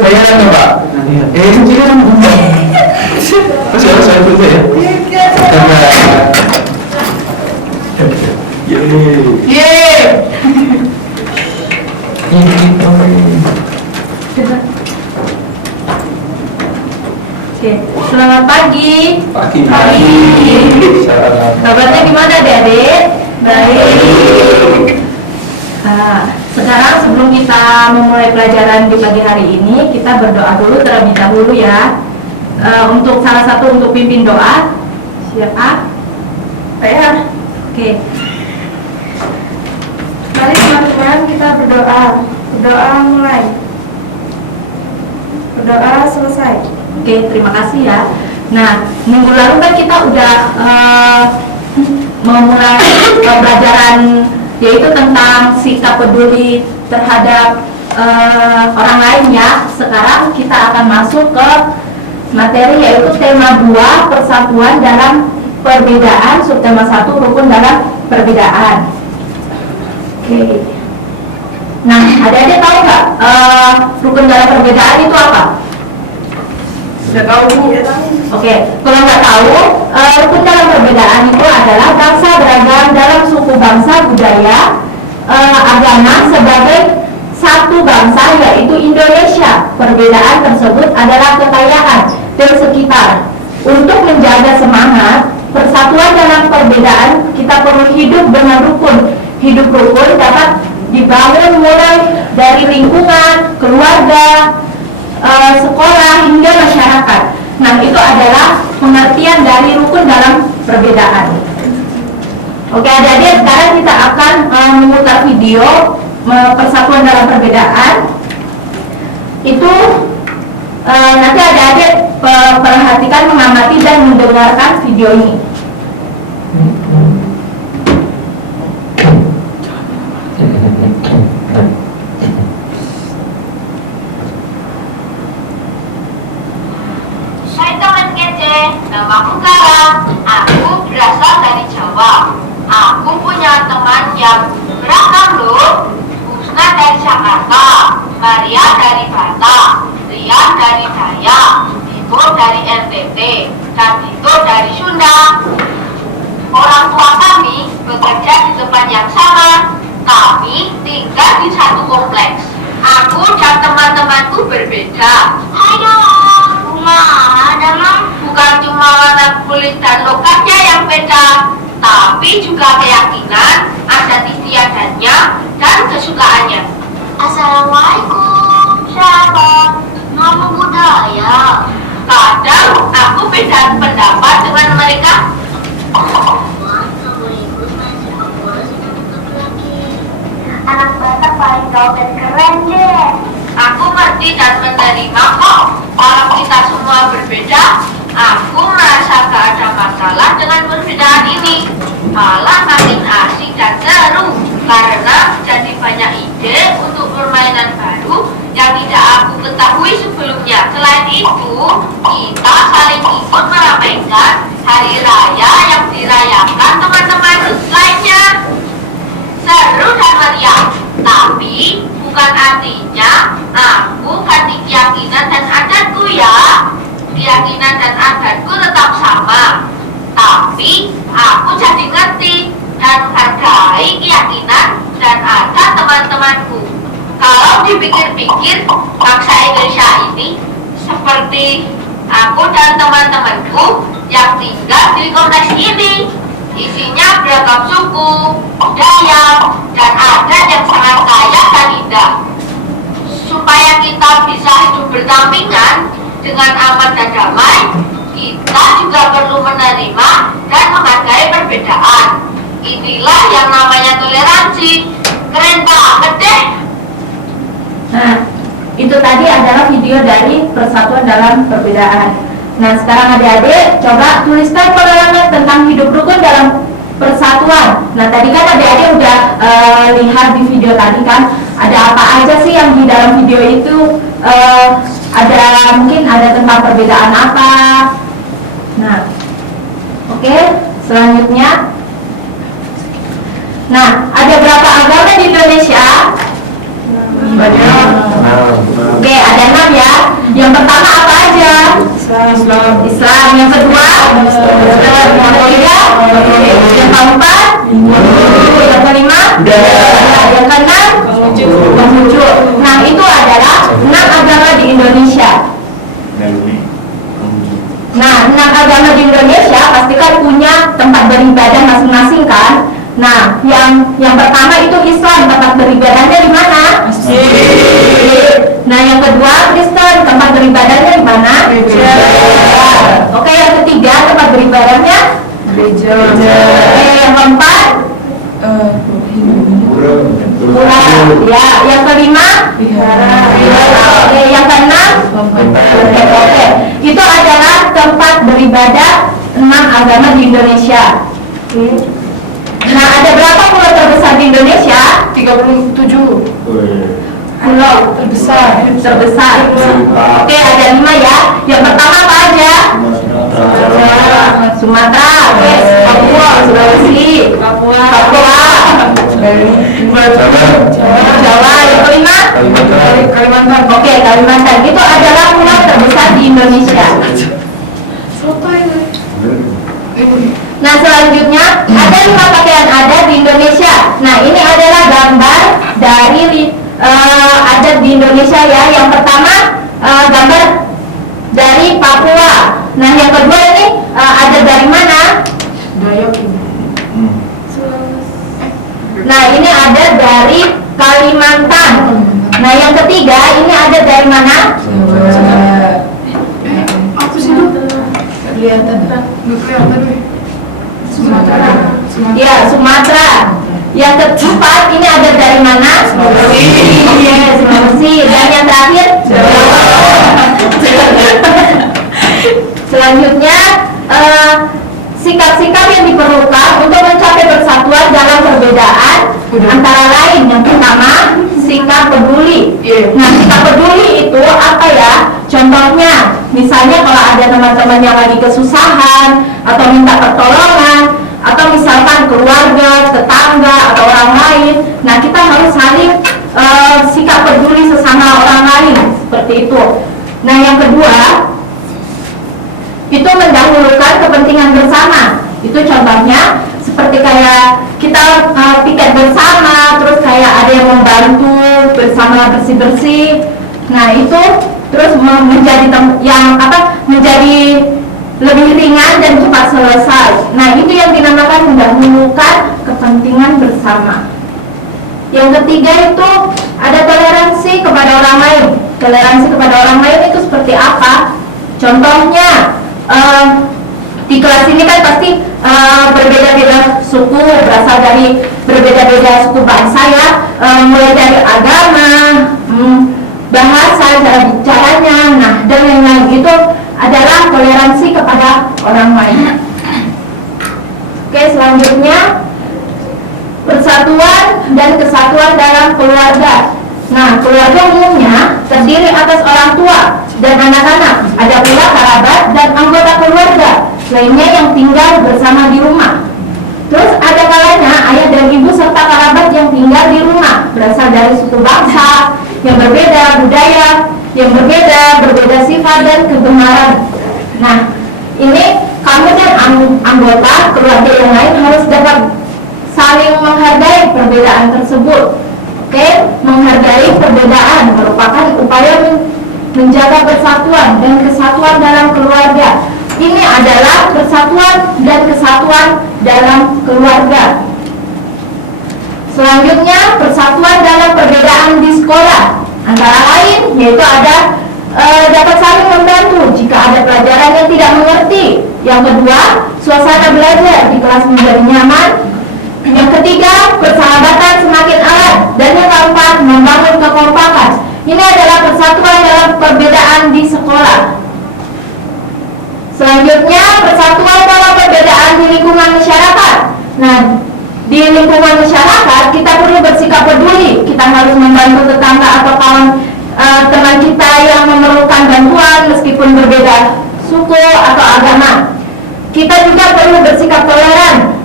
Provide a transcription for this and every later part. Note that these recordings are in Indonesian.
bayaran ya Pak? Ini kan terus ya saya baca ya. Karena Oke, selamat pagi. Pagi. Kabarnya gimana adik-adik? Baik. Nah, sekarang sebelum kita memulai pelajaran di pagi hari ini, kita berdoa dulu terlebih dahulu ya. Untuk salah satu untuk pimpin doa, siapa? Saya. Oke. Mari teman-teman kita berdoa. Berdoa mulai. Berdoa selesai. Oke, terima kasih ya. Nah, minggu lalu kan kita udah memulai pelajaran yaitu tentang sikap peduli terhadap orang lain ya. Sekarang kita akan masuk ke materi yaitu tema 2 persatuan dalam perbedaan, subtema 1 rukun dalam perbedaan. Oke. Nah, adik-adik tahu nggak rukun dalam perbedaan itu apa? Sudah tahu ini ya? Oke, kalau nggak tahu, rukun dalam perbedaan itu adalah bangsa beragam dalam suku bangsa budaya agama sebagai satu bangsa yaitu Indonesia. Perbedaan tersebut adalah kekayaan dan sekitar. Untuk menjaga semangat persatuan dalam perbedaan, kita perlu hidup dengan rukun. Hidup rukun dapat dibangun mulai dari lingkungan, keluarga, sekolah hingga masyarakat. Nah, itu adalah pengertian dari rukun dalam perbedaan. Oke, adik-adik, sekarang kita akan memutar video persatuan dalam perbedaan. Itu nanti adik-adik perhatikan, mengamati dan mendengarkan video ini. Namaku Kara, aku berasal dari Jawa. Aku punya teman yang beragam loh. Husna dari Jakarta, Maria dari Batak, Rian dari Dayak, Tito dari NTT, dan Tito dari Sunda. Orang tua kami bekerja di tempat yang sama. Kami tinggal di satu kompleks. Aku dan teman-temanku berbeda. Hayo, bunga ada mam. Bukan cuma warna kulit dan logatnya yang beda, tapi juga keyakinan, adat istiadatnya, dan kesukaannya. Assalamualaikum. Siapa? Nama budaya. Kadang aku beda pendapat dengan mereka. Anak Batak paling gaul dan keren deh. Aku mengerti dan menerima kok. Kalau kita semua berbeda, aku merasa gak ada masalah dengan perbedaan ini. Malah makin asik dan seru karena jadi banyak ide untuk permainan baru yang tidak aku ketahui sebelumnya. Selain itu, kita saling ikut meramaikan hari raya yang dirayakan teman-teman lainnya. Seru dan meriah, tapi bukan artinya aku ganti keyakinan dan adatku ya. Keyakinan dan adatku tetap sama, tapi aku jadi ngerti dan menghargai keyakinan dan adat teman-temanku. Kalau dipikir-pikir, bangsa Indonesia ini seperti aku dan teman-temanku yang tinggal di kompleks ini. Isinya beragam suku, budaya, dan adat yang sangat kaya dan indah. Supaya kita bisa hidup berdampingan dengan aman dan damai, kita juga perlu menerima dan menghargai perbedaan. Inilah yang namanya toleransi. Keren banget deh. Nah, itu tadi adalah video dari persatuan dalam perbedaan. Nah, sekarang adik-adik coba tuliskan pengalaman tentang hidup rukun dalam persatuan. Nah, tadi kan adik-adik udah lihat di video tadi kan, ada apa aja sih yang di dalam video itu, mungkin ada tentang perbedaan apa. Nah, oke, selanjutnya. Nah, ada berapa agama di Indonesia? Banyak. Oke, ada 6 ya. Yang pertama apa aja? Islam. Yang kedua? Yang ketiga? Yang keempat? Yang kelima? Yang keenam? Konghucu. Nah, itu adalah 6 agama di Indonesia. Nah, 6 agama di Indonesia pastikan punya tempat beribadah masing-masing kan? Nah, yang pertama itu Islam, tempat beribadahnya di mana? Nah, yang kedua Kristen, tempat beribadahnya di mana? Oke, yang ketiga tempat beribadahnya? Gereja. Oke, yang keempat? Pura. Ya, yang kelima? Oke, yang keenam? Oke. Itu adalah tempat beribadah 6 agama di Indonesia. Nah, ada berapa pulau terbesar di Indonesia? 37 pulau terbesar. Oke, ada 5 ya. Yang pertama apa aja? Sumatera, oke. Papua, Sulawesi, Papua, Jawa. Yang kelima? Kalimantan. Oke, Kalimantan. Itu adalah pulau terbesar di Indonesia. Nah, selanjutnya ada 5 pakaian adat di Indonesia. Nah, ini adalah gambar dari adat di Indonesia ya. Yang pertama gambar dari Papua. Nah, yang kedua ini adat dari mana? Nah, ini adat dari Kalimantan. Nah, yang ketiga ini adat dari mana? Apa sih itu? Kelihatan. Sumatera. Ya, Sumatera. Yang keempat ini adat dari mana? Sulawesi. Dan yang terakhir? Selanjutnya sikap-sikap yang diperlukan untuk mencapai persatuan dalam perbedaan antara lain. Yang pertama, sikap peduli. Nah, sikap peduli itu apa ya? Contohnya, misalnya kalau ada teman-teman yang lagi kesusahan atau minta pertolongan, atau misalkan keluarga, tetangga, atau orang lain, nah kita harus saling sikap peduli sesama orang lain, seperti itu. Nah, yang kedua, itu mendahulukan kepentingan bersama. Itu contohnya seperti kayak kita piket bersama, terus kayak ada yang membantu bersama bersih-bersih. Nah, itu terus menjadi menjadi lebih ringan dan cepat selesai. Nah, itu yang dinamakan mendahulukan kepentingan bersama. Yang ketiga itu ada toleransi kepada orang lain. Toleransi kepada orang lain itu seperti apa? Contohnya, di kelas ini kan pasti berbeda-beda suku, berasal dari berbeda-beda suku bangsa ya, mulai dari agama, bahasa, cara bicaranya, nah dan lain-lain. Itu adalah toleransi kepada orang lain. Oke, selanjutnya persatuan dan kesatuan dalam keluarga. Nah, keluarga umumnya terdiri atas orang tua dan anak-anak. Ada pula kerabat dan anggota keluarga lainnya yang tinggal bersama di rumah. Terus ada kalanya ayah dan ibu serta kerabat yang tinggal di rumah, berasal dari suku bangsa yang berbeda, budaya yang berbeda sifat dan kegemaran. Nah, ini kamu dan anggota keluarga yang lain harus dapat saling menghargai perbedaan tersebut. Oke, menghargai perbedaan merupakan upaya menjaga persatuan dan kesatuan dalam keluarga. Ini adalah persatuan dan kesatuan dalam keluarga. Selanjutnya, persatuan dalam perbedaan di sekolah. Antara lain, yaitu ada dapat saling membantu jika ada pelajaran yang tidak mengerti. Yang kedua, suasana belajar di kelas menjadi nyaman. Yang ketiga, persahabatan semakin erat. Dan yang keempat, membangun kekompakan. Ini adalah persatuan dalam perbedaan di sekolah. Selanjutnya, persatuan dalam perbedaan di lingkungan masyarakat. Nah, di lingkungan masyarakat kita perlu bersikap peduli. Kita harus membantu tetangga atau kawan teman kita yang memerlukan bantuan meskipun berbeda suku atau agama. Kita juga perlu bersikap toleran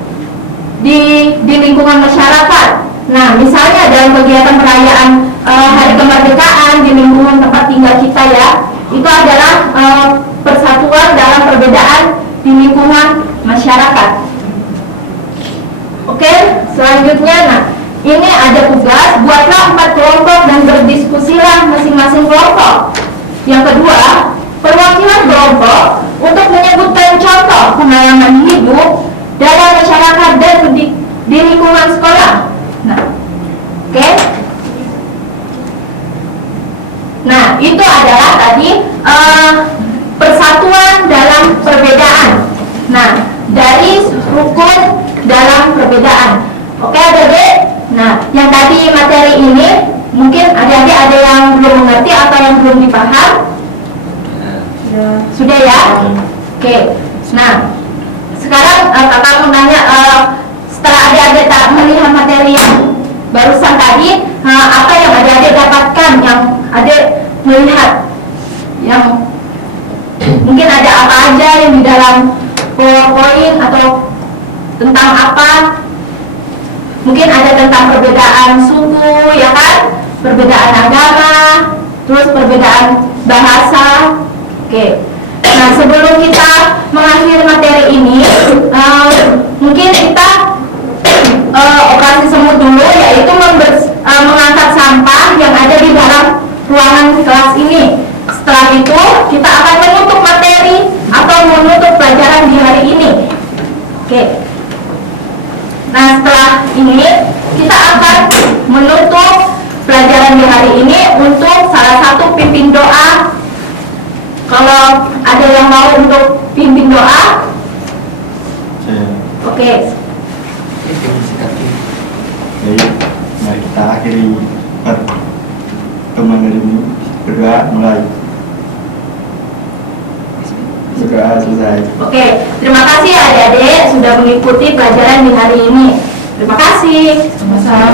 di lingkungan masyarakat. Nah, misalnya dalam kegiatan perayaan Hari Kemerdekaan di lingkungan tempat tinggal kita ya, itu adalah persatuan dalam perbedaan di lingkungan masyarakat. Oke, selanjutnya, nah ini ada tugas, buatlah 4 kelompok dan berdiskusilah masing-masing kelompok. Yang kedua, perwakilan kelompok untuk menyebutkan contoh pengalaman hidup dalam masyarakat dan di lingkungan sekolah. Nah, oke. Nah, itu adalah tadi persatuan dalam perbedaan. Nah, dari rukun dalam perbedaan. Oke, adik-adik. Nah, yang tadi materi ini mungkin adik-adik ada yang belum mengerti atau yang belum dipaham. Sudah ya? Oke. Nah, sekarang kakak mau nanya, setelah adik-adik tak melihat materi yang barusan tadi, apa yang adik-adik dapatkan, yang adik melihat, yang mungkin ada apa aja yang di dalam PowerPoint atau tentang apa? Mungkin ada tentang perbedaan suku, ya kan? Perbedaan agama, terus perbedaan bahasa. Oke. Nah, sebelum kita mengakhiri materi ini, mungkin kita operasi semut dulu, yaitu mengangkat sampah yang ada di dalam ruangan kelas ini. Setelah itu, kita akan menutup materi atau menutup pelajaran di hari ini. Oke. Nah, setelah ini kita akan menutup pelajaran di hari ini untuk salah satu pimpin doa. Kalau ada yang mau untuk pimpin doa, oke. Baik, mari kita akhiri pertemuan hari ini. Berdoa mulai. Berdoa selesai. Oke, terima kasih adik-adik sudah mengikuti pelajaran di hari ini. Terima kasih. Sama-sama.